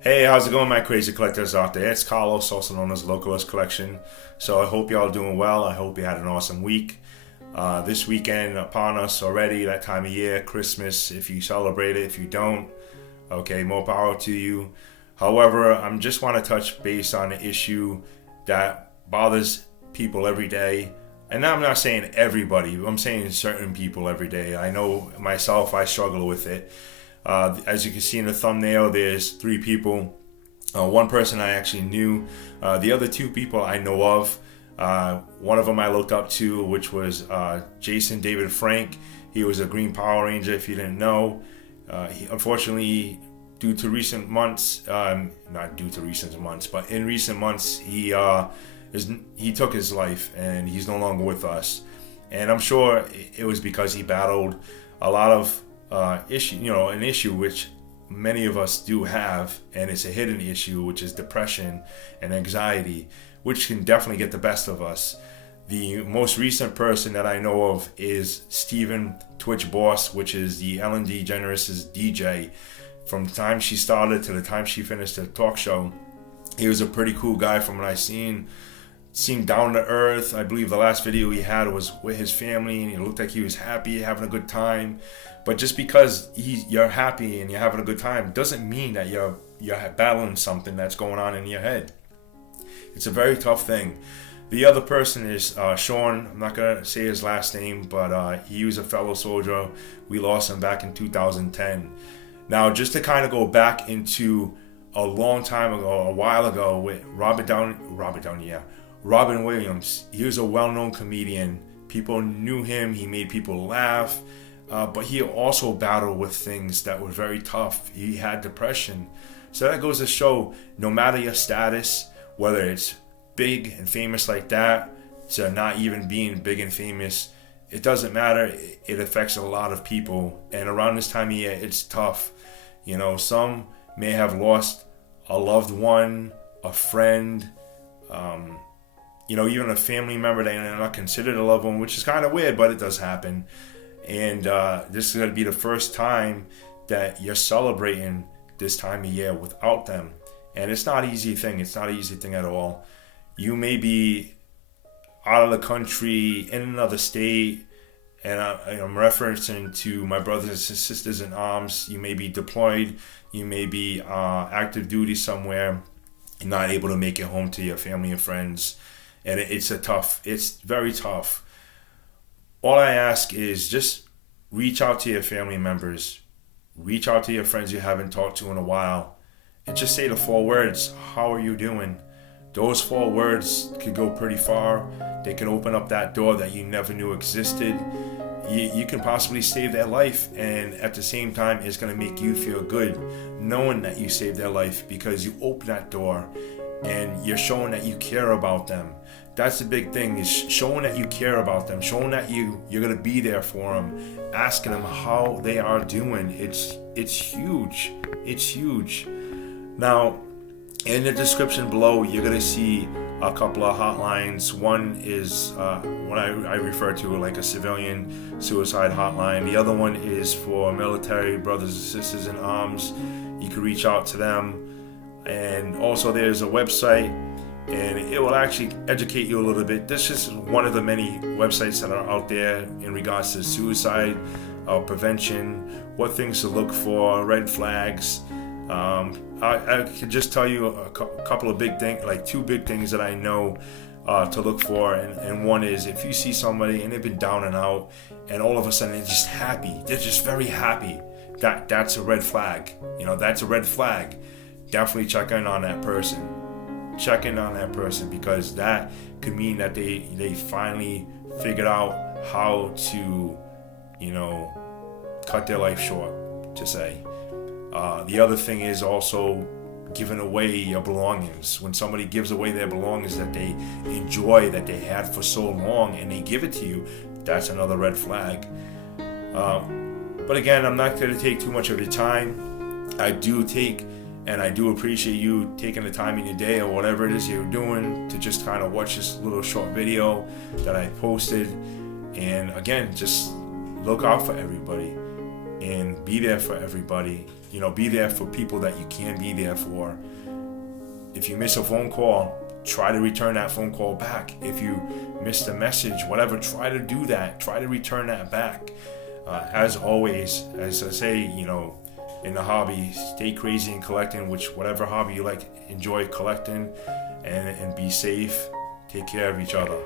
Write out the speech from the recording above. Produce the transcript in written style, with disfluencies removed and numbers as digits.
Hey, how's it going, my crazy collectors out there? It's Carlos, also known as Localist Collection. So I hope y'all doing well. I hope you had an awesome week. This weekend upon us already, that time of year, Christmas, if you celebrate it, if you don't, okay, more power to you. However, I just want to touch base on an issue that bothers people every day. And I'm not saying everybody, I'm saying certain people every day. I know myself, I struggle with it. As you can see in the thumbnail, there's three people. One person I actually knew. The other two people I know of. One of them I looked up to, which was Jason David Frank. He was a Green Power Ranger, if you didn't know. Unfortunately, due to recent months, not due to recent months, but in recent months, he took his life and he's no longer with us. And I'm sure it was because he battled a lot of an issue which many of us do have, and it's a hidden issue, which is depression and anxiety, which can definitely get the best of us. The most recent person that I know of is Steven Twitch Boss, which is the Ellen DeGeneres' DJ. From the time she started to the time she finished the talk show, he was a pretty cool guy from what I seemed down to earth. I believe the last video he had was with his family, and it looked like he was happy, having a good time. But just because you're happy and you're having a good time doesn't mean that you're battling something that's going on in your head. It's a very tough thing. The other person is Sean. I'm not going to say his last name, but he was a fellow soldier. We lost him back in 2010. Now, just to kind of go back into a long time ago, a while ago, with Robin Williams. He was a well-known comedian. People knew him. He made people laugh. But he also battled with things that were very tough. He had depression. So that goes to show, no matter your status, whether it's big and famous like that, to not even being big and famous, it doesn't matter. It affects a lot of people. And around this time of year, it's tough. Some may have lost a loved one, a friend, even a family member that are not considered a loved one, which is kind of weird, but it does happen. And this is going to be the first time that you're celebrating this time of year without them. And it's not an easy thing. It's not an easy thing at all. You may be out of the country, in another state, and I'm referencing to my brothers and sisters in arms. You may be deployed. You may be active duty somewhere and not able to make it home to your family and friends. And it's very tough. All I ask is just reach out to your family members, reach out to your friends you haven't talked to in a while, and just say the 4 words, how are you doing? Those 4 words could go pretty far. They can open up that door that you never knew existed. You can possibly save their life, and at the same time, it's going to make you feel good knowing that you saved their life because you opened that door and you're showing that you care about them. That's the big thing, is showing that you care about them, showing that you're going to be there for them, asking them how they are doing. It's huge. It's huge. Now, in the description below, you're going to see a couple of hotlines. One is what I refer to like a civilian suicide hotline. The other one is for military brothers and sisters in arms. You can reach out to them. And also there's a website, and it will actually educate you a little bit. This is one of the many websites that are out there in regards to suicide prevention, what things to look for, red flags. I can just tell you a couple of big things, like 2 big things that I know to look for. And one is, if you see somebody and they've been down and out, and all of a sudden they're just happy, they're just very happy, that's a red flag. That's a red flag. Definitely check in on that person. Check in on that person, because that could mean that they finally figured out how to, cut their life short, to say. The other thing is also giving away your belongings. When somebody gives away their belongings that they enjoy, that they had for so long, and they give it to you, that's another red flag. But again, I'm not going to take too much of your time. I do appreciate you taking the time in your day or whatever it is you're doing to just kind of watch this little short video that I posted. And again, just look out for everybody and be there for everybody. be there for people that you can be there for. If you miss a phone call, try to return that phone call back. If you missed a message, whatever, try to do that. Try to return that back. As always, as I say, in the hobby, stay crazy and collecting, whatever hobby you like, enjoy collecting, and be safe. Take care of each other.